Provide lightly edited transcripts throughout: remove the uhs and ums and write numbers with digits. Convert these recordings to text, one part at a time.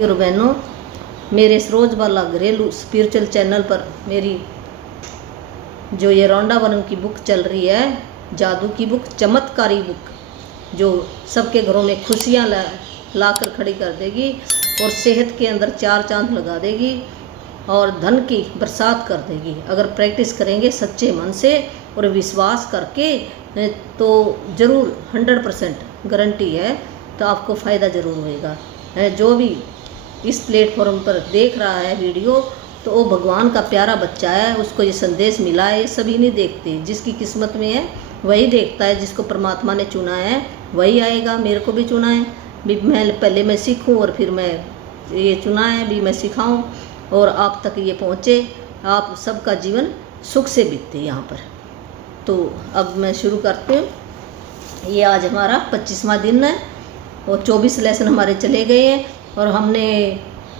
और बहनों, मेरे सरोज वाला घरेलू स्पिरिचुअल चैनल पर मेरी जो ये रौंडावनम की बुक चल रही है, जादू की बुक, चमत्कारी बुक, जो सबके घरों में खुशियाँ ला कर खड़ी कर देगी और सेहत के अंदर 4 चांद लगा देगी और धन की बरसात कर देगी। अगर प्रैक्टिस करेंगे सच्चे मन से और विश्वास करके तो ज़रूर 100% गारंटी है, तो आपको फ़ायदा ज़रूर होएगा। जो भी इस प्लेटफॉर्म पर देख रहा है वीडियो, तो वो भगवान का प्यारा बच्चा है, उसको ये संदेश मिला है। सभी नहीं देखते, जिसकी किस्मत में है वही देखता है, जिसको परमात्मा ने चुना है वही आएगा। मेरे को भी चुना है, भी मैं सीखूं और फिर मैं ये चुना है भी मैं सिखाऊं और आप तक ये पहुँचे, आप सबका जीवन सुख से बीते यहाँ पर। तो अब मैं शुरू करती हूँ। ये आज हमारा 25वां दिन है और 24 लेसन हमारे चले गए हैं और हमने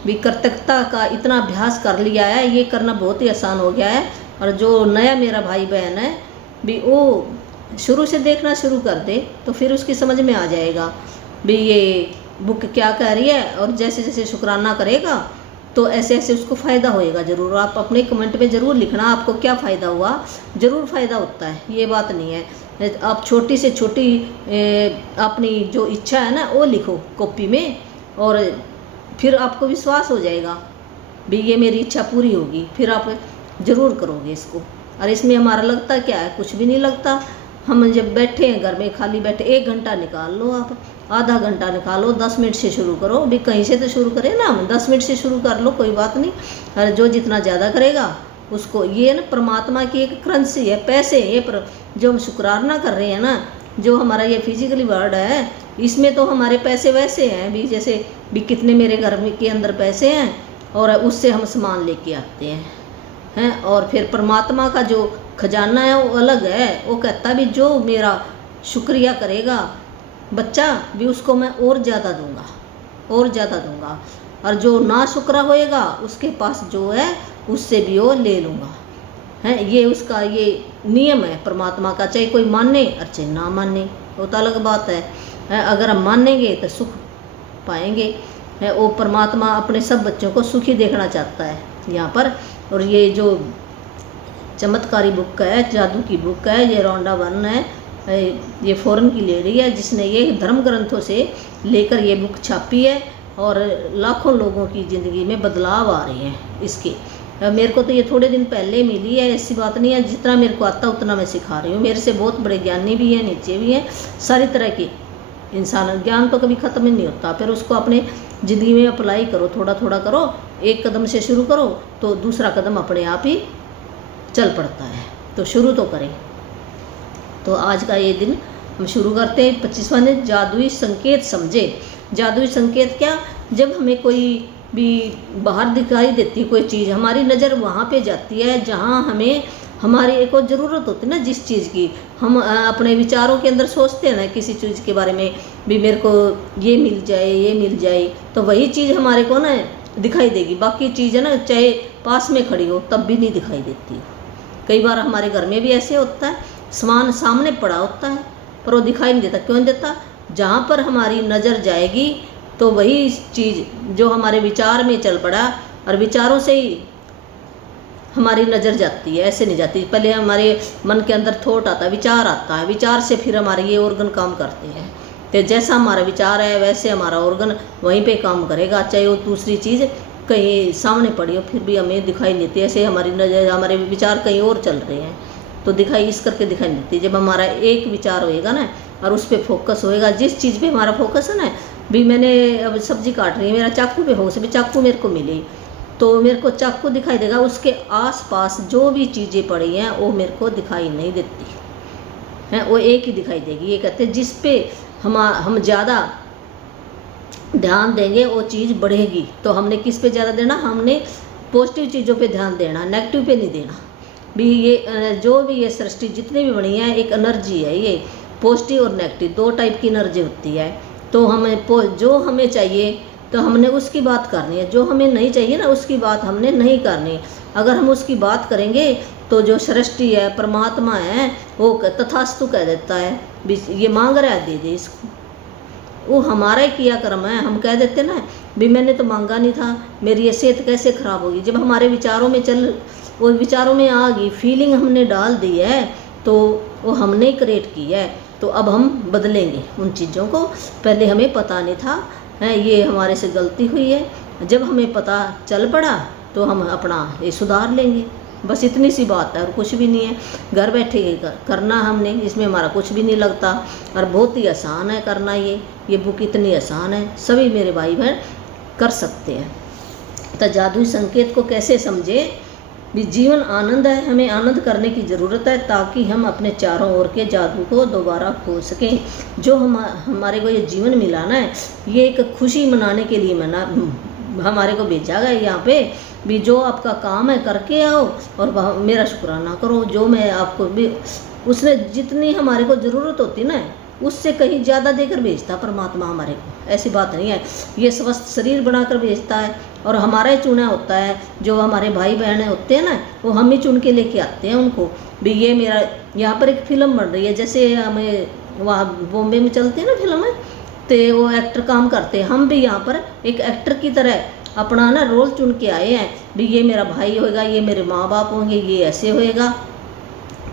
भी कर्तव्यता का इतना अभ्यास कर लिया है, ये करना बहुत ही आसान हो गया है। और जो नया मेरा भाई बहन है भी वो शुरू से देखना शुरू कर दे तो फिर उसकी समझ में आ जाएगा भी ये बुक क्या कह रही है, और जैसे जैसे शुक्राना करेगा तो ऐसे ऐसे उसको फ़ायदा होएगा ज़रूर। आप अपने कमेंट में ज़रूर लिखना आपको क्या फ़ायदा हुआ, ज़रूर फ़ायदा होता है, ये बात नहीं है। आप छोटी से छोटी अपनी जो इच्छा है ना वो लिखो कॉपी में, और फिर आपको विश्वास हो जाएगा भी ये मेरी इच्छा पूरी होगी, फिर आप ज़रूर करोगे इसको। और इसमें हमारा लगता क्या है, कुछ भी नहीं लगता। हम जब बैठे हैं घर में खाली बैठे, 1 घंटा निकाल लो, आप आधा घंटा निकालो, 10 मिनट से शुरू करो। भी कहीं से तो शुरू करें ना, हम 10 मिनट से शुरू कर लो, कोई बात नहीं। और जो जितना ज़्यादा करेगा उसको, ये ना परमात्मा की एक करेंसी है, पैसे ये पर जो हम शुक्राना कर रहे हैं ना, जो हमारा ये फिजिकली वर्ड है, इसमें तो हमारे पैसे वैसे हैं भी जैसे भी कितने मेरे घर में के अंदर पैसे हैं और उससे हम सामान लेके आते हैं। और फिर परमात्मा का जो खजाना है वो अलग है। वो कहता भी जो मेरा शुक्रिया करेगा बच्चा भी, उसको मैं और ज़्यादा दूंगा, और ज़्यादा दूंगा। और जो ना शुक्रा होएगा उसके पास जो है उससे भी वो ले लूँगा। ये उसका ये नियम है परमात्मा का, चाहे कोई माने और चाहे ना माने, वो तो अलग बात है। अगर हम मानेंगे तो सुख पाएंगे। वो परमात्मा अपने सब बच्चों को सुखी देखना चाहता है यहाँ पर। और ये जो चमत्कारी बुक है, जादू की बुक है, ये रौंडावन है, ये फॉरेन की लेडी है जिसने ये धर्म ग्रंथों से लेकर ये बुक छापी है और लाखों लोगों की ज़िंदगी में बदलाव आ रहे हैं इसके। मेरे को तो ये थोड़े दिन पहले मिली है, ऐसी बात नहीं है। जितना मेरे को आता उतना मैं सिखा रही हूँ। मेरे से बहुत बड़े ज्ञानी भी हैं, नीचे भी हैं, सारी तरह के इंसान। ज्ञान तो कभी ख़त्म ही नहीं होता, फिर उसको अपने ज़िंदगी में अप्लाई करो, थोड़ा थोड़ा करो। एक कदम से शुरू करो तो दूसरा कदम अपने आप ही चल पड़ता है, तो शुरू तो करें। तो आज का ये दिन हम शुरू करते हैं। 25वां दिन, जादुई संकेत समझे। जादुई संकेत क्या, जब हमें कोई भी बाहर दिखाई देती कोई चीज़, हमारी नज़र वहाँ पे जाती है जहाँ हमें हमारी एक और ज़रूरत होती है ना, जिस चीज़ की हम अपने विचारों के अंदर सोचते हैं ना किसी चीज़ के बारे में भी, मेरे को ये मिल जाए, ये मिल जाए, तो वही चीज़ हमारे को ना दिखाई देगी। बाकी चीज़ है ना, चाहे पास में खड़ी हो तब भी नहीं दिखाई देती। कई बार हमारे घर में भी ऐसे होता है, सामान सामने पड़ा होता है पर वो दिखाई नहीं देता। क्यों नहीं देता? जहाँ पर हमारी नज़र जाएगी तो वही चीज़ जो हमारे विचार में चल पड़ा, और विचारों से ही हमारी नज़र जाती है, ऐसे नहीं जाती। पहले हमारे मन के अंदर थॉट आता है, विचार आता है, विचार से फिर हमारे ये ऑर्गन काम करते हैं। तो जैसा हमारा विचार है वैसे हमारा ऑर्गन वहीं पे काम करेगा, चाहे वो दूसरी चीज़ कहीं सामने पड़ी हो फिर भी हमें दिखाई नहीं देती। ऐसे हमारी नज़र, हमारे विचार कहीं और चल रहे हैं तो दिखाई इस करके दिखाई नहीं देती। जब हमारा एक विचार होएगा ना और उस पर फोकस होएगा, जिस चीज़ पे हमारा फोकस है ना, भी मैंने अब सब्जी काट रही है, मेरा चाकू पे फोकस है, भी चाकू मेरे को मिले तो मेरे को चाकू दिखाई देगा। उसके आसपास जो भी चीज़ें पड़ी हैं वो मेरे को दिखाई नहीं देती हैं, वो एक ही दिखाई देगी। ये कहते हैं जिस पे हम ज़्यादा ध्यान देंगे वो चीज़ बढ़ेगी। तो हमने किस पे ज़्यादा देना, हमने पॉजिटिव चीज़ों पे ध्यान देना, नेगेटिव पे नहीं देना। भी ये जो भी ये सृष्टि जितनी भी बनी है एक एनर्जी है, ये पॉजिटिव और नेगेटिव 2 टाइप की एनर्जी होती है। तो हमें जो हमें चाहिए तो हमने उसकी बात करनी है, जो हमें नहीं चाहिए ना उसकी बात हमने नहीं करनी। अगर हम उसकी बात करेंगे तो जो सृष्टि है, परमात्मा है, वो तथास्तु कह देता है, ये मांग रहा है दे दे इसको। वो हमारा ही किया कर्म है। हम कह देते ना भी मैंने तो मांगा नहीं था, मेरी ये सेहत कैसे खराब होगी। जब हमारे विचारों में वो विचारों में आ गई, फीलिंग हमने डाल दी है, तो वो हमने ही क्रिएट की है। तो अब हम बदलेंगे उन चीज़ों को। पहले हमें पता नहीं था, ये हमारे से गलती हुई है। जब हमें पता चल पड़ा तो हम अपना ये सुधार लेंगे। बस इतनी सी बात है और कुछ भी नहीं है। घर बैठे करना हमने, इसमें हमारा कुछ भी नहीं लगता और बहुत ही आसान है करना। ये बुक इतनी आसान है, सभी मेरे भाई बहन कर सकते हैं। तो जादुई संकेत को कैसे समझे भी जीवन आनंद है, हमें आनंद करने की ज़रूरत है ताकि हम अपने चारों ओर के जादू को दोबारा खो सकें। जो हमारे को ये जीवन मिला ना है, ये एक खुशी मनाने के लिए हमारे को भेजा गया यहाँ पे भी। जो आपका काम है करके आओ और मेरा शुक्राना करो। जो मैं आपको भी उसने जितनी हमारे को ज़रूरत होती ना, उससे कहीं ज़्यादा देकर भेजता परमात्मा हमारे को। ऐसी बात नहीं है, ये स्वस्थ शरीर बनाकर भेजता है और हमारा ही चुना होता है। जो हमारे भाई बहन होते हैं ना, वो हम ही चुन के लेके आते हैं उनको भी। ये मेरा यहाँ पर एक फ़िल्म बन रही है, जैसे हमें वहाँ बॉम्बे में चलती है ना फिल्म है, तो वो एक्टर काम करते हैं। हम भी यहाँ पर एक एक्टर की तरह अपना ना रोल चुन के आए हैं भी। ये मेरा भाई होएगा, ये मेरे माँ बाप होंगे, ये ऐसे होएगा।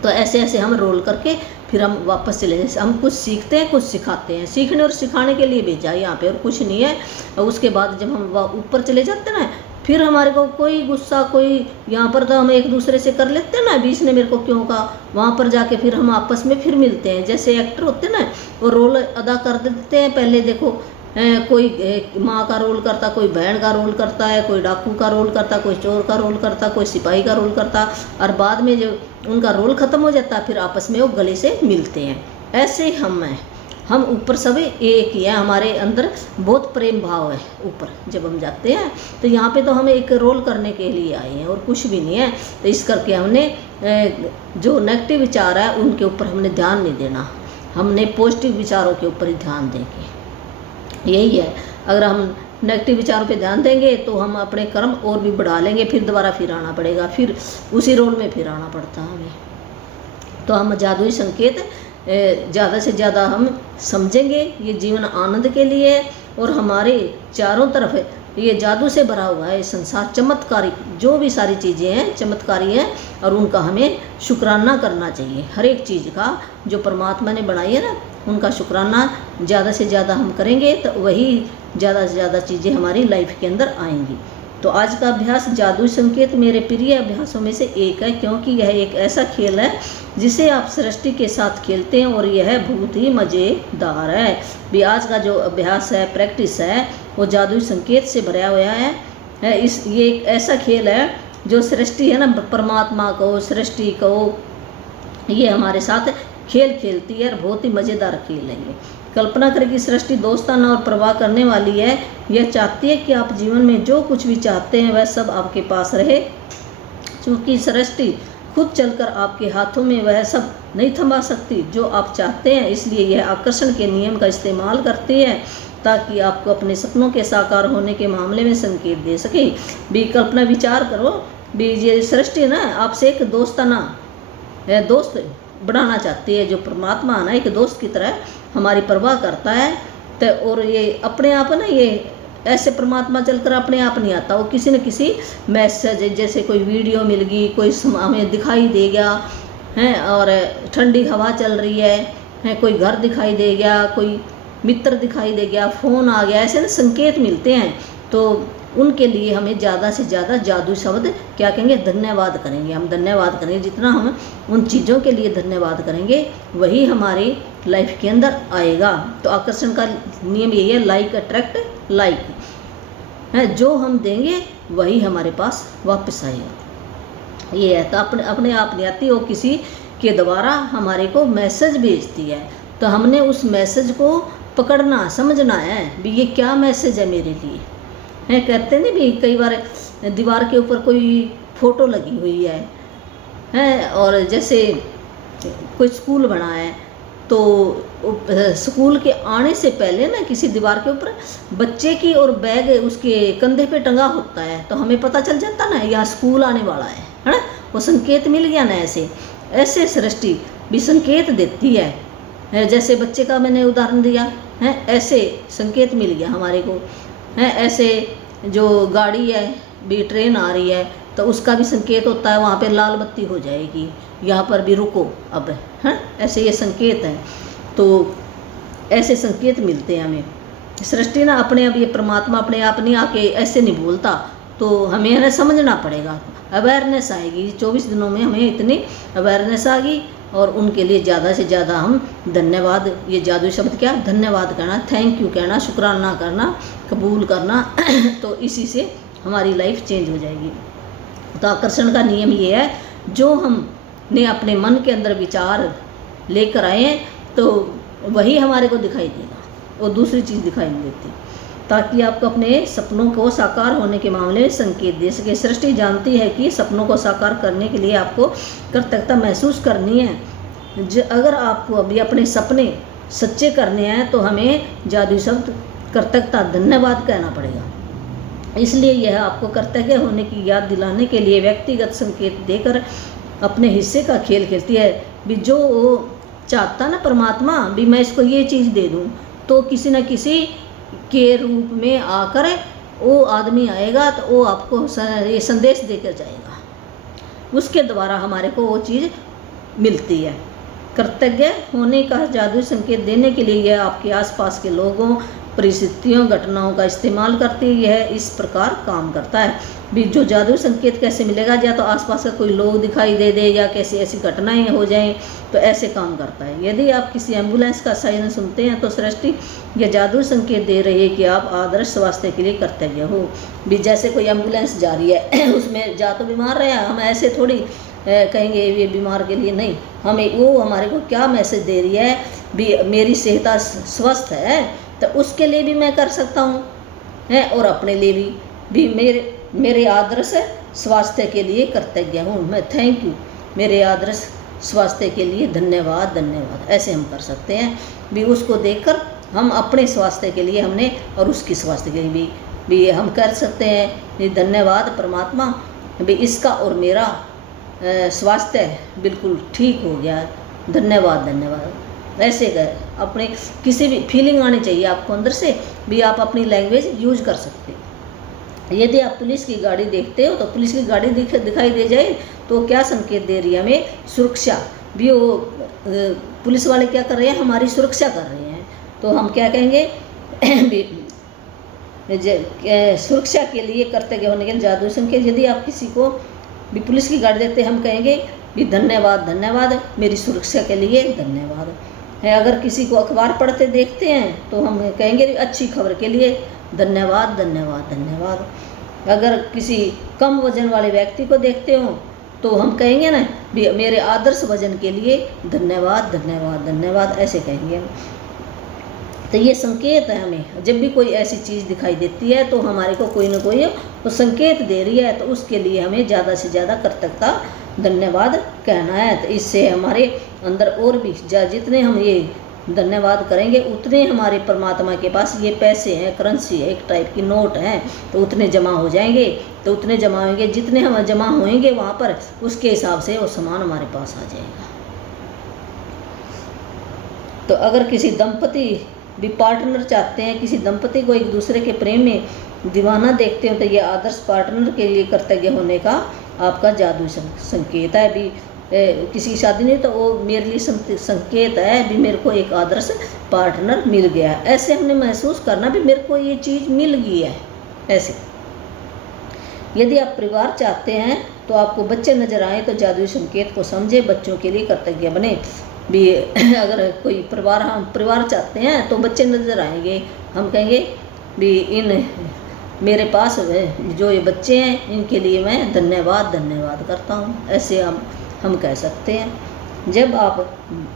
तो ऐसे ऐसे हम रोल करके फिर हम वापस चले जाए। हम कुछ सीखते हैं, कुछ सिखाते हैं। सीखने और सिखाने के लिए भेजा है यहाँ पे, और कुछ नहीं है। और उसके बाद जब हम ऊपर चले जाते हैं ना, फिर हमारे को कोई गुस्सा, कोई यहाँ पर तो हम एक दूसरे से कर लेते हैं ना भी इसने मेरे को क्यों कहा, वहाँ पर जाके फिर हम आपस में फिर मिलते हैं। जैसे एक्टर होते हैं ना, वो रोल अदा कर देते हैं। पहले देखो कोई माँ का रोल करता, कोई बहन का रोल करता है, कोई डाकू का रोल करता, कोई चोर का रोल करता, कोई सिपाही का रोल करता, और बाद में जो उनका रोल ख़त्म हो जाता फिर आपस में वो गले से मिलते हैं। ऐसे ही हम ऊपर सभी एक ही है, हमारे अंदर बहुत प्रेम भाव है। ऊपर जब हम जाते हैं तो यहाँ पे तो हमें एक रोल करने के लिए आए हैं और कुछ भी नहीं है। तो इस करके हमने जो नेगेटिव विचार है उनके ऊपर हमने ध्यान नहीं देना, हमने पॉजिटिव विचारों के ऊपर ही ध्यान देंगे। यही है, अगर हम नेगेटिव विचारों पे ध्यान देंगे तो हम अपने कर्म और भी बढ़ा लेंगे। फिर दोबारा फिर आना पड़ेगा, फिर उसी रोल में फिर आना पड़ता है हमें। तो हम जादुई संकेत ज़्यादा से ज़्यादा हम समझेंगे। ये जीवन आनंद के लिए, और हमारे चारों तरफ ये जादू से भरा हुआ है संसार। चमत्कारी जो भी सारी चीज़ें हैं चमत्कारी हैं, और उनका हमें शुक्राना करना चाहिए। हर एक चीज़ का जो परमात्मा ने बनाई है ना, उनका शुक्राना ज़्यादा से ज़्यादा हम करेंगे तो वही ज़्यादा से ज़्यादा चीज़ें हमारी लाइफ के अंदर आएंगी। तो आज का अभ्यास जादुई संकेत मेरे प्रिय अभ्यासों में से एक है, क्योंकि यह एक ऐसा खेल है जिसे आप सृष्टि के साथ खेलते हैं और यह बहुत ही मज़ेदार है। भी आज का जो अभ्यास है, प्रैक्टिस है, वो जादुई संकेत से भरा हुआ है। ये एक ऐसा खेल है जो सृष्टि है ना, परमात्मा को, सृष्टि को, ये हमारे साथ खेल खेलती है और बहुत ही मज़ेदार खेल है ये। कल्पना करें कि सृष्टि दोस्ताना और परवाह करने वाली है। यह चाहती है कि आप जीवन में जो कुछ भी चाहते हैं वह सब आपके पास रहे। क्योंकि सृष्टि खुद चलकर आपके हाथों में वह सब नहीं थमा सकती जो आप चाहते हैं, इसलिए यह आकर्षण के नियम का इस्तेमाल करती है ताकि आपको अपने सपनों के साकार होने के मामले में संकेत दे सके। भी कल्पना विचार करो भी ये सृष्टि ना आपसे एक दोस्ताना दोस्त बनाना चाहती है। जो परमात्मा ना एक दोस्त की तरह हमारी परवाह करता है। तो और ये अपने आप ना, ये ऐसे परमात्मा चलकर अपने आप नहीं आता, वो किसी न किसी मैसेज, जैसे कोई वीडियो मिल गई, कोई हमें दिखाई दे गया है, और ठंडी हवा चल रही है, कोई घर दिखाई दे गया, कोई मित्र दिखाई दे गया, फ़ोन आ गया, ऐसे ना संकेत मिलते हैं। तो उनके लिए हमें ज़्यादा से ज़्यादा जादू शब्द क्या कहेंगे, धन्यवाद करेंगे। हम धन्यवाद करेंगे, जितना हम उन चीज़ों के लिए धन्यवाद करेंगे वही हमारी लाइफ के अंदर आएगा। तो आकर्षण का नियम यही है, लाइक अट्रैक्ट लाइक है। जो हम देंगे वही हमारे पास वापस आएगा। ये है, तो अपने आप नहीं आती, वो किसी के द्वारा हमारे को मैसेज भेजती है। तो हमने उस मैसेज को पकड़ना, समझना है भी ये क्या मैसेज है मेरे लिए है। कहते नहीं भी कई बार दीवार के ऊपर कोई फ़ोटो लगी हुई है, और जैसे कोई स्कूल बना है तो स्कूल के आने से पहले ना किसी दीवार के ऊपर बच्चे की और बैग उसके कंधे पे टंगा होता है, तो हमें पता चल जाता ना यहाँ स्कूल आने वाला है ना, वो संकेत मिल गया ना। ऐसे सृष्टि भी संकेत देती है। जैसे बच्चे का मैंने उदाहरण दिया हैं, ऐसे संकेत मिल गया हमारे को। हैं, ऐसे जो गाड़ी है भी, ट्रेन आ रही है तो उसका भी संकेत होता है, वहाँ पे लाल बत्ती हो जाएगी, यहाँ पर भी रुको अब, हैं, ऐसे ये संकेत हैं। तो ऐसे संकेत मिलते हैं हमें। सृष्टि ना अपने अब ये परमात्मा अपने आप नहीं आके ऐसे नहीं बोलता, तो हमें है समझना पड़ेगा, अवेयरनेस आएगी। 24 दिनों में हमें इतनी अवेयरनेस आ गई, और उनके लिए ज़्यादा से ज़्यादा हम धन्यवाद, ये जादुई शब्द क्या, धन्यवाद कहना, थैंक यू कहना, शुक्राना करना, कबूल करना तो इसी से हमारी लाइफ चेंज हो जाएगी। तो आकर्षण का नियम ये है, जो हमने अपने मन के अंदर विचार लेकर आए हैं तो वही हमारे को दिखाई देगा, और दूसरी चीज़ दिखाई नहीं देती। ताकि आपको अपने सपनों को साकार होने के मामले में संकेत दे सके। सृष्टि जानती है कि सपनों को साकार करने के लिए आपको कृतज्ञता महसूस करनी है। अगर आपको अभी अपने सपने सच्चे करने हैं तो हमें जादुई शब्द कृतज्ञता, धन्यवाद कहना पड़ेगा। इसलिए यह आपको कृतज्ञ होने की याद दिलाने के लिए व्यक्तिगत संकेत देकर अपने हिस्से का खेल खेलती है। भी जो चाहता ना परमात्मा भी मैं इसको ये चीज़ दे दूँ, तो किसी न किसी के रूप में आकर वो आदमी आएगा, तो वो आपको ये संदेश देकर जाएगा, उसके द्वारा हमारे को वो चीज़ मिलती है। कृतज्ञ होने का जादुई संकेत देने के लिए यह आपके आसपास के लोगों, परिस्थितियों, घटनाओं का इस्तेमाल करती है। यह इस प्रकार काम करता है। भी जो जादुई संकेत कैसे मिलेगा, या तो आसपास का कोई लोग दिखाई दे या कैसी ऐसी घटनाएं हो जाएं, तो ऐसे काम करता है। यदि आप किसी एम्बुलेंस का सायरन सुनते हैं तो सृष्टि यह जादुई संकेत दे रही है कि आप आदर्श स्वास्थ्य के लिए कृतज्ञ हो। भी जैसे कोई एम्बुलेंस जा रही है उसमें जा तो बीमार रहे, हम ऐसे थोड़ी कहेंगे ये बीमार के लिए नहीं, हमें वो हमारे को क्या मैसेज दे रही है, भी मेरी सेहत स्वस्थ है तो उसके लिए भी मैं कर सकता हूँ, है, और अपने लिए भी मेरे आदर्श स्वास्थ्य के लिए कृतज्ञ हूँ, मैं थैंक यू, मेरे आदर्श स्वास्थ्य के लिए धन्यवाद, धन्यवाद, ऐसे हम कर सकते हैं। भी उसको देखकर हम अपने स्वास्थ्य के लिए हमने, और उसकी स्वास्थ्य के लिए भी हम कर सकते हैं धन्यवाद परमात्मा, भी इसका और मेरा स्वास्थ्य बिल्कुल ठीक हो गया, धन्यवाद, धन्यवाद। ऐसे कर अपने किसी भी फीलिंग आनी चाहिए आपको अंदर से, भी आप अपनी लैंग्वेज यूज कर सकते हैं। यदि आप पुलिस की गाड़ी देखते हो तो पुलिस की गाड़ी दिखाई दे जाए तो क्या संकेत दे रही है हमें, सुरक्षा। भी वो पुलिस वाले क्या कर रहे हैं, हमारी सुरक्षा कर रहे हैं, तो हम क्या कहेंगे सुरक्षा के लिए कृतज्ञ होने के लिए जादुई संकेत। यदि आप किसी को भी पुलिस की गाड़ी देते हम कहेंगे भी धन्यवाद, धन्यवाद, मेरी सुरक्षा के लिए धन्यवाद है। अगर किसी को अखबार पढ़ते देखते हैं तो हम कहेंगे अच्छी खबर के लिए धन्यवाद, धन्यवाद, धन्यवाद। अगर किसी कम वजन वाले व्यक्ति को देखते हो तो हम कहेंगे ना भी मेरे आदर्श वजन के लिए धन्यवाद, धन्यवाद, धन्यवाद, ऐसे कहेंगे। तो ये संकेत है, हमें जब भी कोई ऐसी चीज़ दिखाई देती है तो हमारे को कोई ना कोई तो संकेत दे रही है, तो उसके लिए हमें ज़्यादा से ज़्यादा कृतज्ञता, धन्यवाद कहना है। तो इससे हमारे अंदर और भी जितने हम ये धन्यवाद करेंगे उतने हमारे परमात्मा के पास ये पैसे हैं, करेंसी है, एक टाइप की नोट हैं, तो उतने जमा हो जाएंगे। तो उतने जमा होंगे, जितने हम जमा होंगे वहाँ पर उसके हिसाब से वो सामान हमारे पास आ जाएगा। तो अगर किसी दंपति भी पार्टनर चाहते हैं, किसी दंपति को एक दूसरे के प्रेम में दीवाना देखते हो, तो ये आदर्श पार्टनर के लिए कृतज्ञ होने का आपका जादुई संकेत है। भी किसी की शादी नहीं तो वो मेरे लिए संकेत है भी मेरे को एक आदर्श पार्टनर मिल गया है। ऐसे हमने महसूस करना भी मेरे को ये चीज़ मिल गई है। ऐसे यदि आप परिवार चाहते हैं तो आपको बच्चे नजर आए तो जादुई संकेत को समझे, बच्चों के लिए कृतज्ञ बने। भी अगर कोई परिवार, हम परिवार चाहते हैं तो बच्चे नजर आएंगे, हम कहेंगे भी इन मेरे पास जो ये बच्चे हैं इनके लिए मैं धन्यवाद, धन्यवाद करता हूँ, ऐसे हम कह सकते हैं। जब आप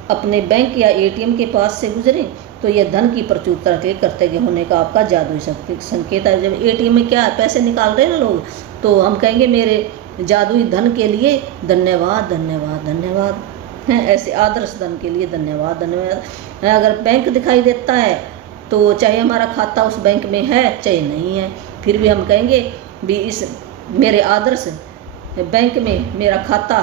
अपने बैंक या एटीएम के पास से गुजरें तो यह धन की प्रचुरता के कृतज्ञ होने का आपका जादुई संकेत है। जब एटीएम में क्या पैसे निकाल रहे हैं ना लोग, तो हम कहेंगे मेरे जादुई धन के लिए धन्यवाद, धन्यवाद, धन्यवाद है। ऐसे आदर्श धन के लिए धन्यवाद, धन्यवाद। अगर बैंक दिखाई देता है तो चाहे हमारा खाता उस बैंक में है चाहे नहीं है, फिर भी हम कहेंगे भी इस मेरे आदर्श बैंक में मेरा खाता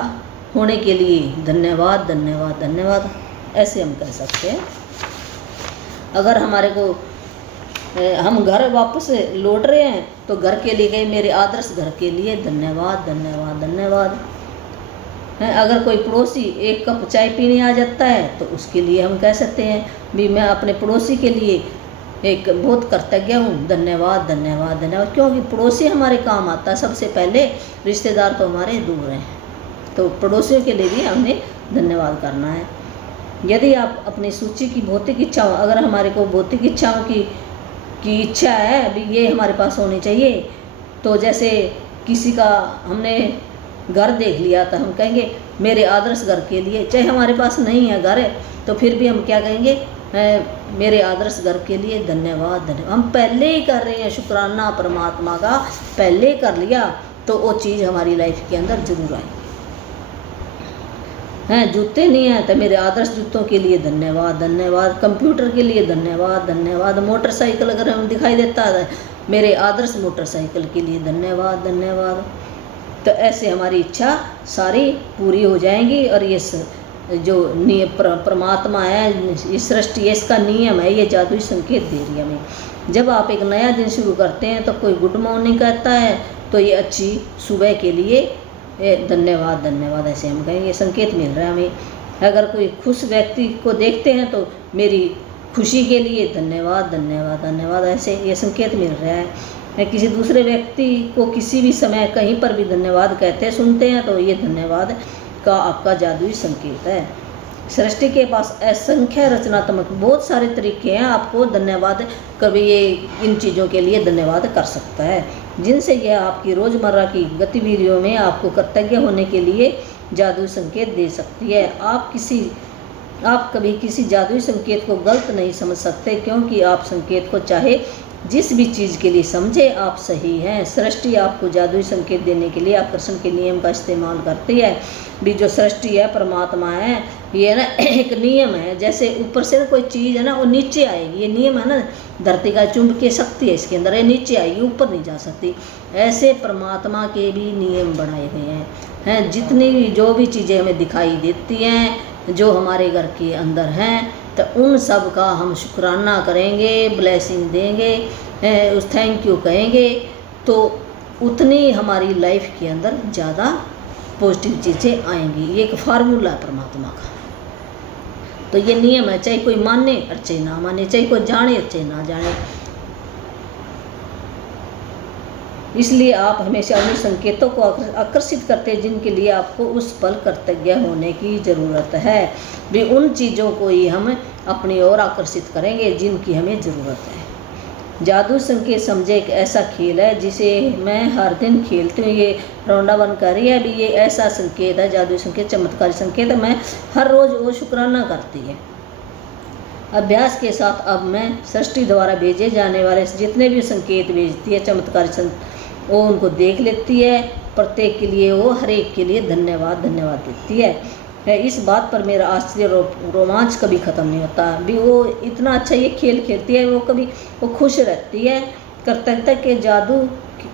होने के लिए धन्यवाद, धन्यवाद, धन्यवाद, ऐसे हम कह सकते हैं। अगर हमारे को हम घर वापस लौट रहे हैं तो घर के लिए कहे मेरे आदर्श घर के लिए धन्यवाद धन्यवाद धन्यवाद। अगर कोई पड़ोसी एक कप चाय पीने आ जाता है तो उसके लिए हम कह सकते हैं भी मैं अपने पड़ोसी के लिए एक बहुत कृतज्ञ हूँ, धन्यवाद धन्यवाद धन्यवाद। क्योंकि पड़ोसी हमारे काम आता है सबसे पहले, रिश्तेदार तो हमारे दूर हैं, तो पड़ोसियों के लिए भी हमें धन्यवाद करना है। यदि आप अपनी सूची की भौतिक इच्छाओं, अगर हमारे को भौतिक इच्छाओं की इच्छा है भी ये हमारे पास होनी चाहिए, तो जैसे किसी का हमने घर देख लिया तो हम कहेंगे मेरे आदर्श घर के लिए, चाहे हमारे पास नहीं है घर तो फिर भी हम क्या कहेंगे, मेरे आदर्श घर के लिए धन्यवाद धन्यवाद। हम पहले ही कर रहे हैं शुक्राना परमात्मा का, पहले कर लिया तो वो चीज़ हमारी लाइफ के अंदर जरूर आई हैं। जूते नहीं हैं तो मेरे आदर्श जूतों के लिए धन्यवाद धन्यवाद, कंप्यूटर के लिए धन्यवाद धन्यवाद, मोटरसाइकिल अगर हमें दिखाई देता है मेरे आदर्श मोटरसाइकिल के लिए धन्यवाद धन्यवाद। तो ऐसे हमारी इच्छा सारी पूरी हो जाएंगी। और ये जो परमात्मा है, ये सृष्टि है, इसका नियम है, ये जादुई संकेत दे रही है हमें। जब आप एक नया दिन शुरू करते हैं तो कोई गुड मॉर्निंग कहता है तो ये अच्छी सुबह के लिए धन्यवाद धन्यवाद ऐसे हम कहें, ये संकेत मिल रहा है हमें। अगर कोई खुश व्यक्ति को देखते हैं तो मेरी खुशी के लिए धन्यवाद धन्यवाद धन्यवाद ऐसे ये संकेत मिल रहा है। किसी दूसरे व्यक्ति को किसी भी समय कहीं पर भी धन्यवाद कहते सुनते हैं तो ये धन्यवाद का आपका जादुई संकेत है। सृष्टि के पास असंख्य रचनात्मक बहुत सारे तरीके हैं, आपको धन्यवाद कभी ये इन चीज़ों के लिए धन्यवाद कर सकता है, जिनसे यह आपकी रोज़मर्रा की गतिविधियों में आपको कृतज्ञ होने के लिए जादुई संकेत दे सकती है। आप कभी किसी जादुई संकेत को गलत नहीं समझ सकते, क्योंकि आप संकेत को चाहे जिस भी चीज़ के लिए समझे आप सही हैं। सृष्टि आपको जादुई संकेत देने के लिए आकर्षण के नियम का इस्तेमाल करती है। भी जो सृष्टि है परमात्मा है, ये ना एक नियम है, जैसे ऊपर से कोई चीज़ है ना वो नीचे आएगी, ये नियम है ना, धरती का चुंबकीय शक्ति है इसके अंदर, ये नीचे आएगी ऊपर नहीं जा सकती। ऐसे परमात्मा के भी नियम बनाए हुए हैं। जितनी जो भी चीज़ें हमें दिखाई देती हैं जो हमारे घर के अंदर हैं, तो उन सब का हम शुक्राना करेंगे, ब्लेसिंग देंगे, उस थैंक यू कहेंगे, तो उतनी हमारी लाइफ के अंदर ज़्यादा पॉजिटिव चीज़ें आएंगी। ये एक फार्मूला है परमात्मा का, तो ये नियम है, चाहे कोई माने और चाहे ना माने, चाहे कोई जाने और चाहे ना जाने। इसलिए आप हमेशा उन संकेतों को आकर्षित करते हैं जिनके लिए आपको उस पल कृतज्ञ होने की ज़रूरत है। भी उन चीज़ों को ही हम अपनी ओर आकर्षित करेंगे जिनकी हमें ज़रूरत है। जादू संकेत समझे एक ऐसा खेल है जिसे मैं हर दिन खेलती हूँ। ये रौंडा वन कर रही है, भी ये ऐसा संकेत है, जादू संकेत, चमत्कारी संकेत, मैं हर रोज़ वो शुक्राना करती है। अभ्यास के साथ अब मैं सृष्टि द्वारा भेजे जाने वाले जितने भी संकेत भेजती है चमत्कारी वो उनको देख लेती है, प्रत्येक के लिए वो हर एक के लिए धन्यवाद धन्यवाद देती है। इस बात पर मेरा आश्चर्य रोमांच कभी ख़त्म नहीं होता। भी वो इतना अच्छा ये खेल खेलती है, वो खुश रहती है। कृतज्ञता के जादू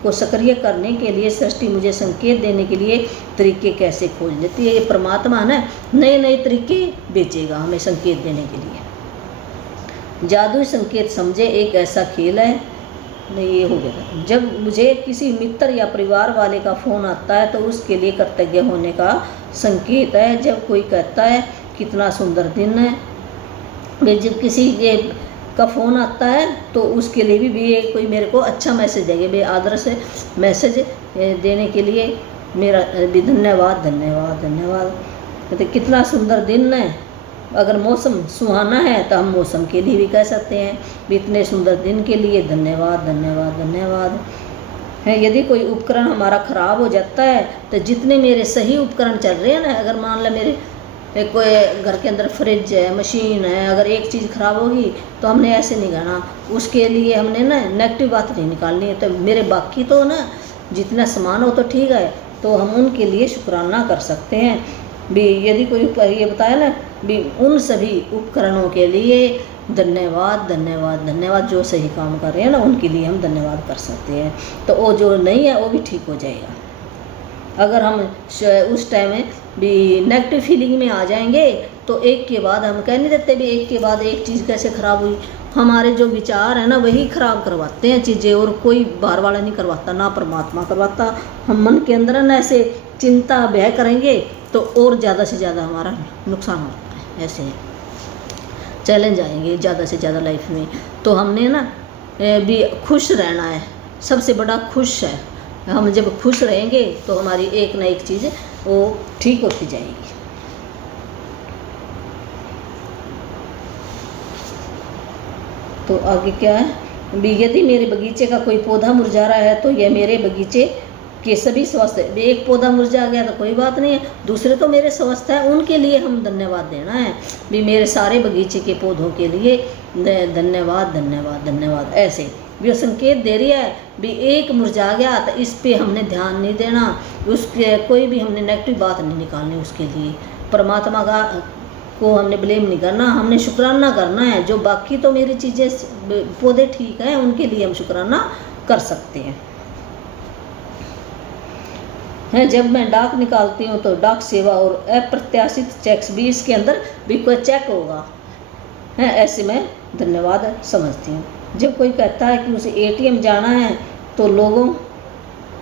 को सक्रिय करने के लिए सृष्टि मुझे संकेत देने के लिए तरीके कैसे खोज लेती है। ये परमात्मा ना नए नए तरीके बेचेगा हमें संकेत देने के लिए। जादुई संकेत समझे एक ऐसा खेल है, नहीं ये हो गया। जब मुझे किसी मित्र या परिवार वाले का फ़ोन आता है तो उसके लिए कृतज्ञ होने का संकेत है। जब कोई कहता है कितना सुंदर दिन है, जब किसी का फ़ोन आता है तो उसके लिए भी कोई मेरे को अच्छा मैसेज देंगे, बे आदर से मैसेज देने के लिए मेरा भी धन्यवाद धन्यवाद धन्यवाद। कहते कितना सुंदर दिन है। अगर मौसम सुहाना है तो हम मौसम के लिए भी कह सकते हैं भी इतने सुंदर दिन के लिए धन्यवाद धन्यवाद धन्यवाद है। यदि कोई उपकरण हमारा ख़राब हो जाता है तो जितने मेरे सही उपकरण चल रहे हैं ना, अगर मान लो मेरे कोई घर के अंदर फ्रिज है, मशीन है, अगर एक चीज़ ख़राब होगी तो हमने ऐसे नहीं कहना, उसके लिए हमने ना नेगेटिव बात नहीं निकालनी है। तो मेरे बाकी तो ना जितना सामान हो तो ठीक है, तो हम उनके लिए शुक्राना कर सकते हैं भी। यदि कोई ये बताया ना भी उन सभी उपकरणों के लिए धन्यवाद धन्यवाद धन्यवाद, जो सही काम कर रहे हैं ना उनके लिए हम धन्यवाद कर सकते हैं, तो वो जो नहीं है वो भी ठीक हो जाएगा। अगर हम उस टाइम में भी नेगेटिव फीलिंग में आ जाएंगे तो एक के बाद हम कह नहीं देते भी एक के बाद एक चीज़ कैसे ख़राब हुई, हमारे जो विचार है ना वही खराब करवाते हैं चीज़ें, और कोई बाहर वाला नहीं करवाता, ना परमात्मा करवाता। हम मन के अंदर ना ऐसे चिंता भय करेंगे तो और ज़्यादा से ज़्यादा हमारा नुकसान होता है। ऐसे चैलेंज आएंगे ज़्यादा से ज़्यादा लाइफ में। तो हमने ना भी खुश रहना है, सबसे बड़ा खुश है। हम जब खुश रहेंगे तो हमारी एक ना एक चीज़ वो ठीक होती जाएगी। तो आगे क्या है भी, यदि मेरे बगीचे का कोई पौधा मुरझा रहा है तो यह मेरे बगीचे के सभी स्वस्थ है। एक पौधा मुरझा गया तो कोई बात नहीं है, दूसरे तो मेरे स्वस्थ है, उनके लिए हम धन्यवाद देना है भी। मेरे सारे बगीचे के पौधों के लिए धन्यवाद धन्यवाद धन्यवाद। ऐसे भी वो संकेत दे रही है भी एक मुरझा गया तो इस पे हमने ध्यान नहीं देना, उसके कोई भी हमने नेगेटिव बात नहीं निकालनी। उसके लिए परमात्मा का को हमने ब्लेम नहीं करना, हमने शुक्राना करना है। जो बाकी तो मेरी चीज़ें पौधे ठीक हैं उनके लिए हम शुक्राना कर सकते हैं। जब मैं डाक निकालती हूँ तो डाक सेवा और अप्रत्याशित चेक्स भी इसके अंदर भी कोई चेक होगा है, ऐसे मैं धन्यवाद समझती हूँ। जब कोई कहता है कि उसे एटीएम जाना है तो लोगों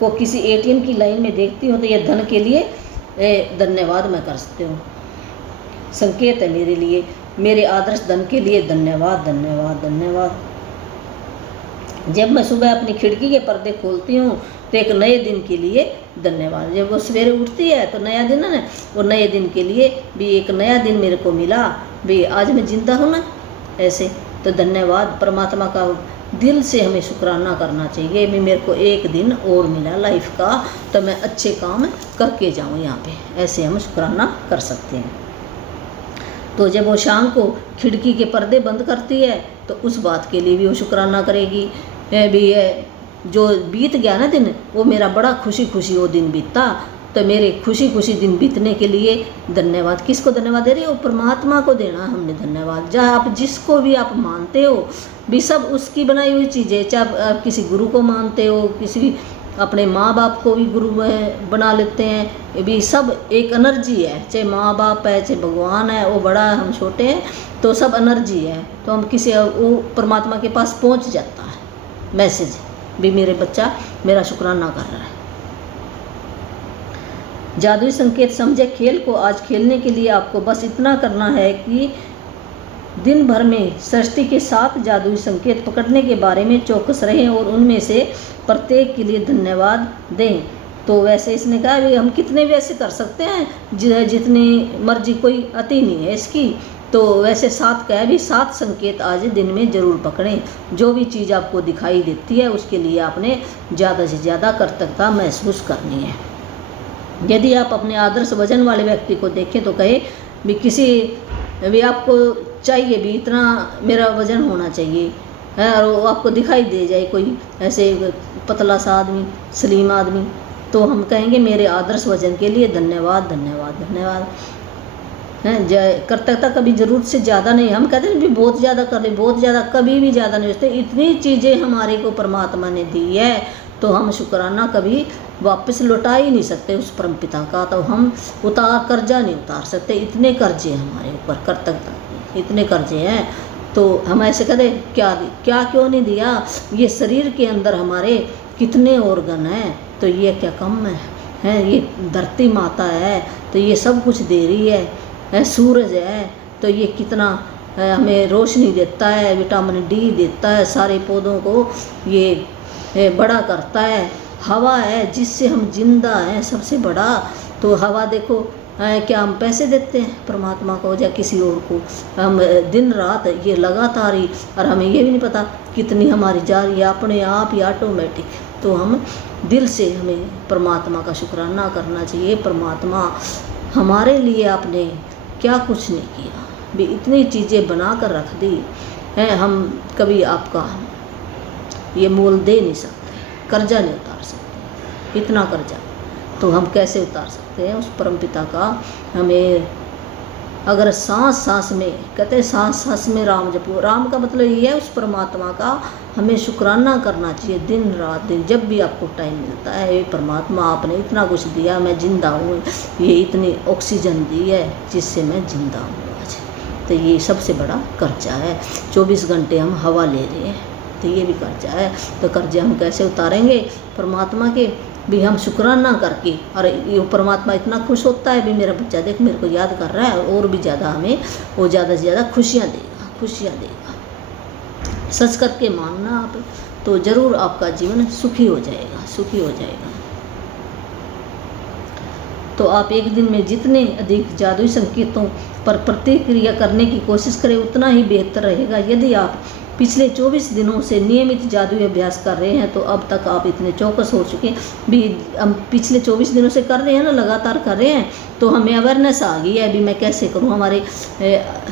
को किसी एटीएम की लाइन में देखती हूँ तो यह धन के लिए धन्यवाद मैं कर सकती हूँ। संकेत है मेरे लिए, मेरे आदर्श धन के लिए धन्यवाद धन्यवाद धन्यवाद। जब मैं सुबह अपनी खिड़की के पर्दे खोलती हूँ तो एक नए दिन के लिए धन्यवाद। जब वो सवेरे उठती है तो नया दिन है ना, वो नए दिन के लिए भी एक नया दिन मेरे को मिला भी, आज मैं जिंदा हूँ ना। ऐसे तो धन्यवाद परमात्मा का दिल से हमें शुक्राना करना चाहिए भी, मेरे को एक दिन और मिला लाइफ का तो मैं अच्छे काम करके जाऊँ यहाँ पे। ऐसे हम शुक्राना कर सकते हैं। तो जब वो शाम को खिड़की के पर्दे बंद करती है तो उस बात के लिए भी वो शुक्राना करेगी भी। जो बीत गया ना दिन, वो मेरा बड़ा खुशी खुशी वो दिन बीता, तो मेरे खुशी खुशी दिन बीतने के लिए धन्यवाद। किसको धन्यवाद दे रही हो? परमात्मा को देना हमने धन्यवाद। जहाँ आप जिसको भी आप मानते हो भी, सब उसकी बनाई हुई चीज़ें। चाहे आप किसी गुरु को मानते हो, किसी अपने माँ बाप को भी गुरु बना लेते हैं भी, सब एक एनर्जी है। चाहे माँ बाप है, चाहे भगवान है, वो बड़ा है, हम छोटे हैं, तो सब एनर्जी है। तो हम किसी वो परमात्मा के पास पहुँच जाता है मैसेज भी, मेरे बच्चा मेरा शुक्राना कर रहा है। जादुई संकेत समझे खेल को। आज खेलने के लिए आपको बस इतना करना है कि दिन भर में सृष्टि के 7 जादुई संकेत पकड़ने के बारे में चौकस रहें और उनमें से प्रत्येक के लिए धन्यवाद दें। तो वैसे इसने कहा भी हम कितने भी ऐसे कर सकते हैं, जितनी मर्जी, कोई अति नहीं है इसकी। तो वैसे 7 कह भी 7 संकेत आज दिन में ज़रूर पकड़ें। जो भी चीज़ आपको दिखाई देती है उसके लिए आपने ज़्यादा से ज़्यादा कर्तव्यता महसूस करनी है। यदि आप अपने आदर्श वजन वाले व्यक्ति को देखें तो कहे भी किसी भी आपको चाहिए भी इतना मेरा वजन होना चाहिए है, और वो आपको दिखाई दे जाए कोई ऐसे पतला सा आदमी, सलीम आदमी, तो हम कहेंगे मेरे आदर्श वजन के लिए धन्यवाद धन्यवाद धन्यवाद है। कर्तव्यता कभी ज़रूरत से ज़्यादा नहीं। हम कहते हैं भी बहुत ज़्यादा कर ले, बहुत ज़्यादा, कभी भी ज़्यादा नहीं होते। इतनी चीज़ें हमारे को परमात्मा ने दी है तो हम शुक्राना कभी वापस लौटा ही नहीं सकते उस परमपिता का। तो हम कर्जा नहीं उतार सकते, इतने कर्जे हमारे ऊपर, कर्तव्यता इतने कर्जे हैं। तो हम ऐसे करें क्या क्यों नहीं दिया? ये शरीर के अंदर हमारे कितने ऑर्गन हैं, तो ये क्या कम है? ये धरती माता है तो ये सब कुछ दे रही है। सूरज है तो ये कितना हमें रोशनी देता है, विटामिन डी देता है, सारे पौधों को ये बड़ा करता है। हवा है जिससे हम जिंदा हैं, सबसे बड़ा। तो हवा देखो, क्या हम पैसे देते हैं परमात्मा को या किसी और को? हम दिन रात ये लगातार ही, और हमें ये भी नहीं पता कितनी हमारी जा रही है अपने आप या ऑटोमेटिक। तो हम दिल से हमें परमात्मा का शुक्राना करना चाहिए। परमात्मा हमारे लिए आपने क्या कुछ नहीं किया भी, इतनी चीज़ें बना कर रख दी हैं। हम कभी आपका ये मोल दे नहीं सकते, कर्जा नहीं उतार सकते, इतना कर्जा तो हम कैसे उतार सकते हैं उस परमपिता का? हमें अगर सांस सांस में, कहते हैं सांस सांस में राम जपो। राम का मतलब ये है उस परमात्मा का हमें शुक्राना करना चाहिए दिन रात दिन, जब भी आपको टाइम मिलता है। ये परमात्मा आपने इतना कुछ दिया, मैं जिंदा हूँ, ये इतनी ऑक्सीजन दी है जिससे मैं जिंदा हूँ आज। तो ये सबसे बड़ा कर्जा है। 24 घंटे हम हवा ले रहे हैं तो ये भी कर्जा है। तो कर्जे हम कैसे उतारेंगे? परमात्मा के भी हम शुक्राना करके, और ये परमात्मा इतना खुश होता है भी मेरा बच्चा देख मेरे को याद कर रहा है, और भी ज़्यादा हमें वो ज़्यादा से ज़्यादा खुशियाँ देगा। सच करके मानना आप, तो ज़रूर आपका जीवन सुखी हो जाएगा। तो आप एक दिन में जितने अधिक जादुई संकेतों पर प्रतिक्रिया करने की कोशिश करें उतना ही बेहतर रहेगा। यदि आप पिछले 24 दिनों से नियमित जादुई अभ्यास कर रहे हैं तो अब तक आप इतने चौकस हो चुके भी, हम पिछले 24 दिनों से कर रहे हैं ना, लगातार कर रहे हैं, तो हमें अवेयरनेस आ गई है अभी मैं कैसे करूं। हमारे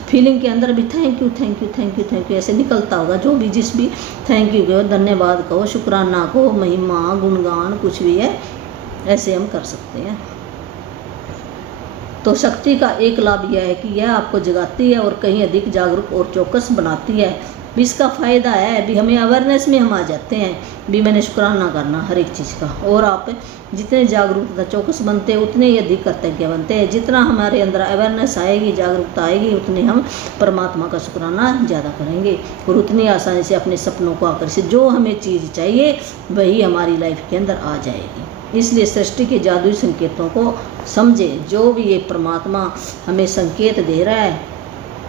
फीलिंग के अंदर भी थैंक यू ऐसे निकलता होगा। जो भी जिस भी थैंक यू कहो, धन्यवाद कहो, शुक्राना कहो, महिमा गुणगान कुछ भी है, ऐसे हम कर सकते हैं। तो शक्ति का एक लाभ यह है कि यह आपको जगाती है और कहीं अधिक जागरूक और चौकस बनाती है। भी इसका फ़ायदा है भी हमें अवेयरनेस में हम आ जाते हैं भी मैंने शुक्राना करना हर एक चीज़ का। और आप जितने जागरूकता चौकस बनते हैं उतने ही अधिक कृतज्ञ बनते हैं। जितना हमारे अंदर अवेयरनेस आएगी, जागरूकता आएगी, उतने हम परमात्मा का शुक्राना ज़्यादा करेंगे और उतनी आसानी से अपने सपनों को आकर्षित, जो हमें चीज़ चाहिए वही हमारी लाइफ के अंदर आ जाएगी। इसलिए सृष्टि के जादुई संकेतों को समझे। जो भी ये परमात्मा हमें संकेत दे रहा है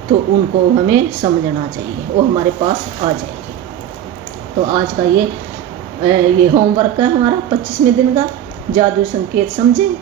तो उनको हमें समझना चाहिए, वो हमारे पास आ जाएगी। तो आज का ये होमवर्क है हमारा 25वें दिन का। जादुई संकेत समझें,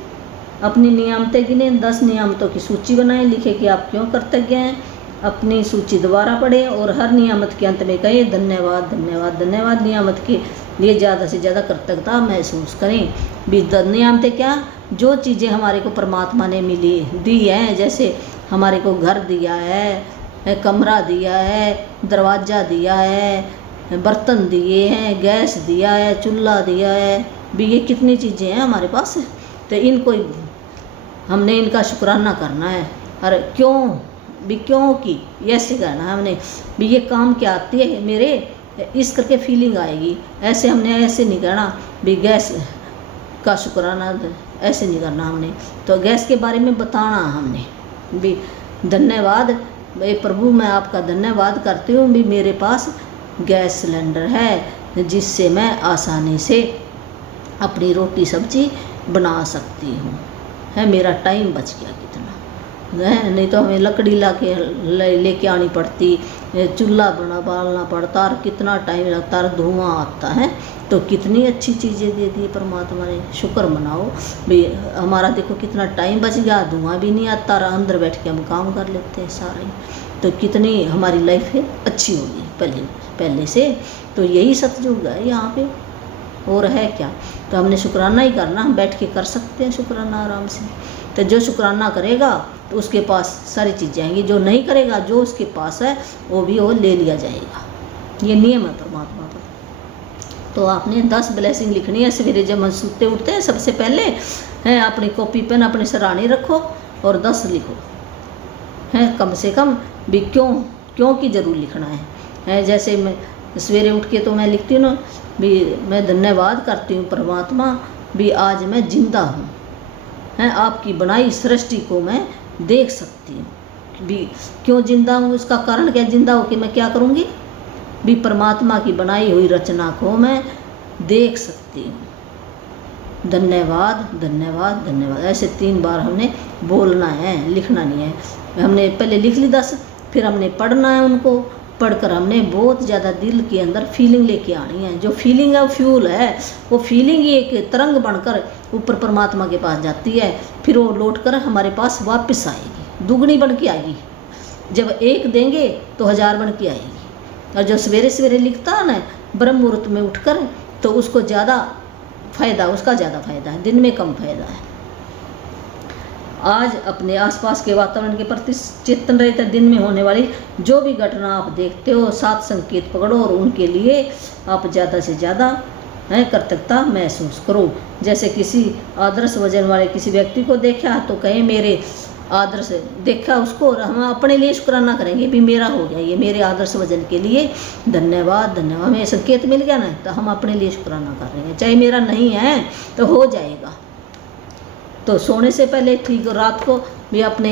अपनी नियामतें गिनें, 10 नियामतों की सूची बनाएं, लिखें कि आप क्यों कृतज्ञ हैं, अपनी सूची दोबारा पढ़ें और हर नियामत के अंत में कहें धन्यवाद धन्यवाद धन्यवाद। नियामत के लिए ज़्यादा से ज़्यादा कृतज्ञता महसूस करें। भी नियामतें क्या? जो चीज़ें हमारे को परमात्मा ने दी हैं, जैसे हमारे को घर दिया है, कमरा दिया है, दरवाज़ा दिया है, बर्तन दिए हैं, गैस दिया है, चूल्हा दिया है, भी ये कितनी चीज़ें हैं हमारे पास। तो इनको हमने इनका शुक्राना करना है। और क्यों की ऐसे कहना है हमने भी, ये काम क्या आती है मेरे, इस करके फीलिंग आएगी। ऐसे हमने ऐसे नहीं कहना भी गैस का शुक्राना ऐसे नहीं करना हमने। तो गैस के बारे में बताना हमने भी, धन्यवाद प्रभु, मैं आपका धन्यवाद करती हूँ भी मेरे पास गैस सिलेंडर है जिससे मैं आसानी से अपनी रोटी सब्जी बना सकती हूँ। है मेरा टाइम बच गया कितना है, नहीं तो हमें लकड़ी लेके आनी पड़ती, चूल्हा बालना पड़ता और कितना टाइम लगता और धुआं आता है। तो कितनी अच्छी चीज़ें दे दी परमात्मा ने, शुक्र मनाओ भी। हमारा देखो कितना टाइम बच गया, धुआं भी नहीं आता और अंदर बैठ के हम काम कर लेते हैं सारे। तो कितनी हमारी लाइफ है अच्छी होगी पहले से। तो यही सतयुग है यहाँ पे, और है क्या। तो हमने शुक्राना ही करना, हम बैठ के कर सकते हैं शुक्राना आराम से। तो जो शुक्राना करेगा तो उसके पास सारी चीज़ें आएंगी, जो नहीं करेगा जो उसके पास है वो भी वो ले लिया जाएगा। ये नियम है परमात्मा का। तो आपने 10 ब्लेसिंग लिखनी है सवेरे जब हम सोते उठते हैं। सबसे पहले है अपनी कॉपी पेन अपने सराहनी रखो और 10 लिखो, है कम से कम भी। क्यों की ज़रूर लिखना है। जैसे मैं सवेरे उठ के तो मैं लिखती हूँ ना भी, मैं धन्यवाद करती हूँ परमात्मा भी आज मैं जिंदा हूँ, है आपकी बनाई सृष्टि को मैं देख सकती हूँ भी। क्यों जिंदा हूँ, उसका कारण क्या, जिंदा हो कि मैं क्या करूँगी भी, परमात्मा की बनाई हुई रचना को मैं देख सकती हूँ। धन्यवाद धन्यवाद धन्यवाद, ऐसे 3 बार हमने बोलना है, लिखना नहीं है। हमने पहले लिख ली 10, फिर हमने पढ़ना है उनको। पढ़कर हमने बहुत ज़्यादा दिल के अंदर फीलिंग लेके आनी है। जो फीलिंग है वो फ्यूल है, वो फीलिंग ही एक तरंग बनकर ऊपर परमात्मा के पास जाती है, फिर वो लौटकर हमारे पास वापस आएगी, दुगनी बन के आएगी। जब 1 देंगे तो 1000 बन के आएगी। और जो सवेरे सवेरे लिखता है ना ब्रह्म मुहूर्त में उठकर, तो उसको ज़्यादा फ़ायदा, उसका ज़्यादा फ़ायदा है, दिन में कम फ़ायदा है। आज अपने आसपास के वातावरण के प्रति चेतन रहते, दिन में होने वाली जो भी घटना आप देखते हो 7 संकेत पकड़ो और उनके लिए आप ज़्यादा से ज़्यादा कृतज्ञता महसूस करो। जैसे किसी आदर्श वजन वाले किसी व्यक्ति को देखा तो कहें मेरे आदर्श देखा उसको, और हम अपने लिए शुक्राना करेंगे भी मेरा हो गया ये, मेरे आदर्श वजन के लिए धन्यवाद धन्यवाद। हमें संकेत मिल गया ना, तो हम अपने लिए शुक्राना कर रहे हैं। चाहे मेरा नहीं है तो हो जाएगा। तो सोने से पहले ठीक रात को भी अपने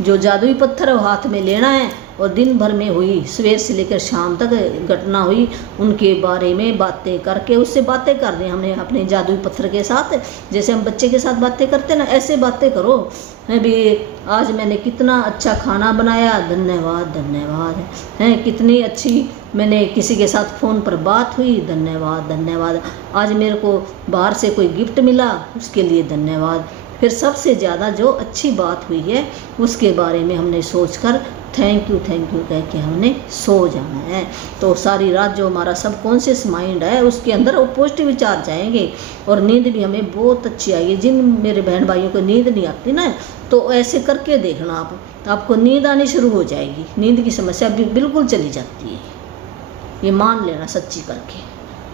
जो जादुई पत्थर है वो हाथ में लेना है और दिन भर में हुई सवेर से लेकर शाम तक घटना हुई उनके बारे में बातें करके उससे बातें कर रही हमने अपने जादुई पत्थर के साथ। जैसे हम बच्चे के साथ बातें करते ना, ऐसे बातें करो। है भी आज मैंने कितना अच्छा खाना बनाया, धन्यवाद धन्यवाद। हैं कितनी अच्छी मैंने किसी के साथ फ़ोन पर बात हुई, धन्यवाद धन्यवाद। आज मेरे को बाहर से कोई गिफ्ट मिला, उसके लिए धन्यवाद। फिर सबसे ज़्यादा जो अच्छी बात हुई है उसके बारे में हमने सोचकर थैंक यू कह के हमने सो जाना है। तो सारी रात जो हमारा सबकॉन्शियस माइंड है उसके अंदर वो पॉजिटिव विचार जाएंगे और नींद भी हमें बहुत अच्छी आएगी। जिन मेरे बहन भाइयों को नींद नहीं आती ना, तो ऐसे करके देखना आप, आपको नींद आनी शुरू हो जाएगी। नींद की समस्या भी बिल्कुल चली जाती है, ये मान लेना सच्ची करके।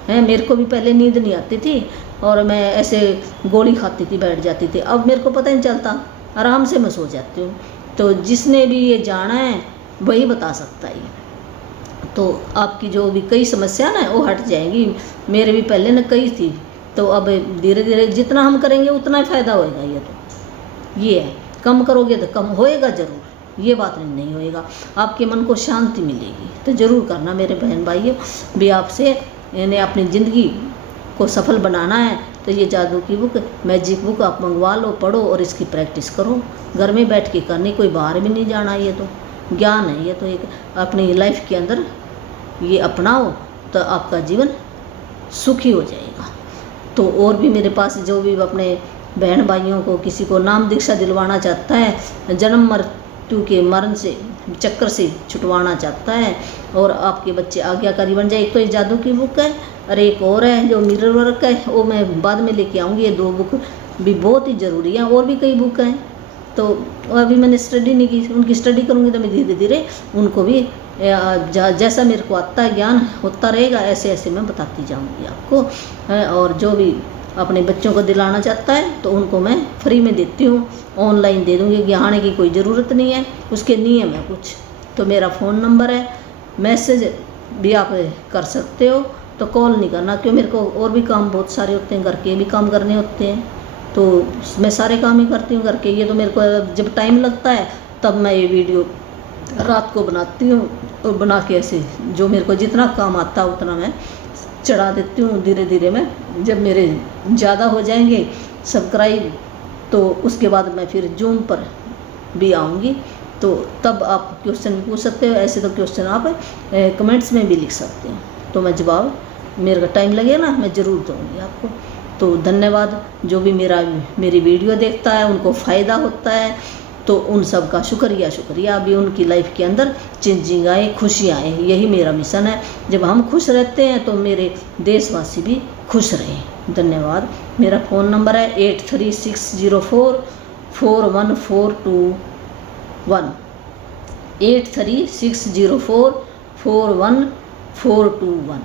है मेरे को भी पहले नींद नहीं आती थी और मैं ऐसे गोली खाती थी, बैठ जाती थी। अब मेरे को पता नहीं चलता, आराम से मैं सो जाती हूँ। तो जिसने भी ये जाना है वही बता सकता है। तो आपकी जो भी कई समस्या ना वो हट जाएंगी। मेरे भी पहले ना कई थी, तो अब धीरे धीरे जितना हम करेंगे उतना ही फ़ायदा होएगा। ये है, कम करोगे तो कम होएगा ज़रूर, ये बात नहीं होएगा। आपके मन को शांति मिलेगी तो ज़रूर करना मेरे बहन भाइयों। भी आपसे यानी अपनी ज़िंदगी को सफल बनाना है तो ये जादू की बुक, मैजिक बुक आप मंगवा लो, पढ़ो और इसकी प्रैक्टिस करो। घर में बैठ के करनी, कोई बाहर भी नहीं जाना। ये तो ज्ञान है, ये तो एक अपनी लाइफ के अंदर ये अपनाओ तो आपका जीवन सुखी हो जाएगा। तो और भी मेरे पास जो भी अपने बहन भाइयों को किसी को नाम दीक्षा दिलवाना चाहता है, जन्म मृत्यु के मरण से चक्कर से छुटवाना चाहता है और आपके बच्चे आज्ञाकारी बन जाए, एक तो ये जादू की बुक है और एक और है जो मिरर वर्क है, वो मैं बाद में लेके आऊँगी। ये 2 बुक भी बहुत ही ज़रूरी है, और भी कई बुक हैं। तो अभी मैंने स्टडी नहीं की, उनकी स्टडी करूँगी तो मैं धीरे धीरे उनको भी जैसा मेरे को आता है ज्ञान होता रहेगा, ऐसे ऐसे मैं बताती जाऊँगी आपको। और जो भी अपने बच्चों को दिलाना चाहता है तो उनको मैं फ्री में देती हूँ, ऑनलाइन दे दूँगी, गहाने की कोई ज़रूरत नहीं है। उसके नियम है कुछ। तो मेरा फ़ोन नंबर है, मैसेज भी आप कर सकते हो, तो कॉल नहीं करना, क्यों मेरे को और भी काम बहुत सारे होते हैं, घर के भी काम करने होते हैं। तो मैं सारे काम ही करती हूँ घर के। ये तो मेरे को जब टाइम लगता है तब मैं ये वीडियो रात को बनाती हूँ और बना के ऐसे जो मेरे को जितना काम आता है उतना मैं चढ़ा देती हूँ। धीरे धीरे मैं जब मेरे ज़्यादा हो जाएंगे सब्सक्राइब तो उसके बाद मैं फिर जूम पर भी आऊँगी, तो तब आप क्वेश्चन पूछ सकते हो। ऐसे तो क्वेश्चन आप कमेंट्स में भी लिख सकते हो, तो मैं जवाब मेरे को टाइम लगे ना मैं ज़रूर दूँगी आपको। तो धन्यवाद। जो भी मेरी वीडियो देखता है उनको फ़ायदा होता है, तो उन सब का शुक्रिया। अभी उनकी लाइफ के अंदर चेंजिंग आए, खुशियाँ आए, यही मेरा मिशन है। जब हम खुश रहते हैं तो मेरे देशवासी भी खुश रहें। धन्यवाद। मेरा फ़ोन नंबर है 8360441421 8360441421।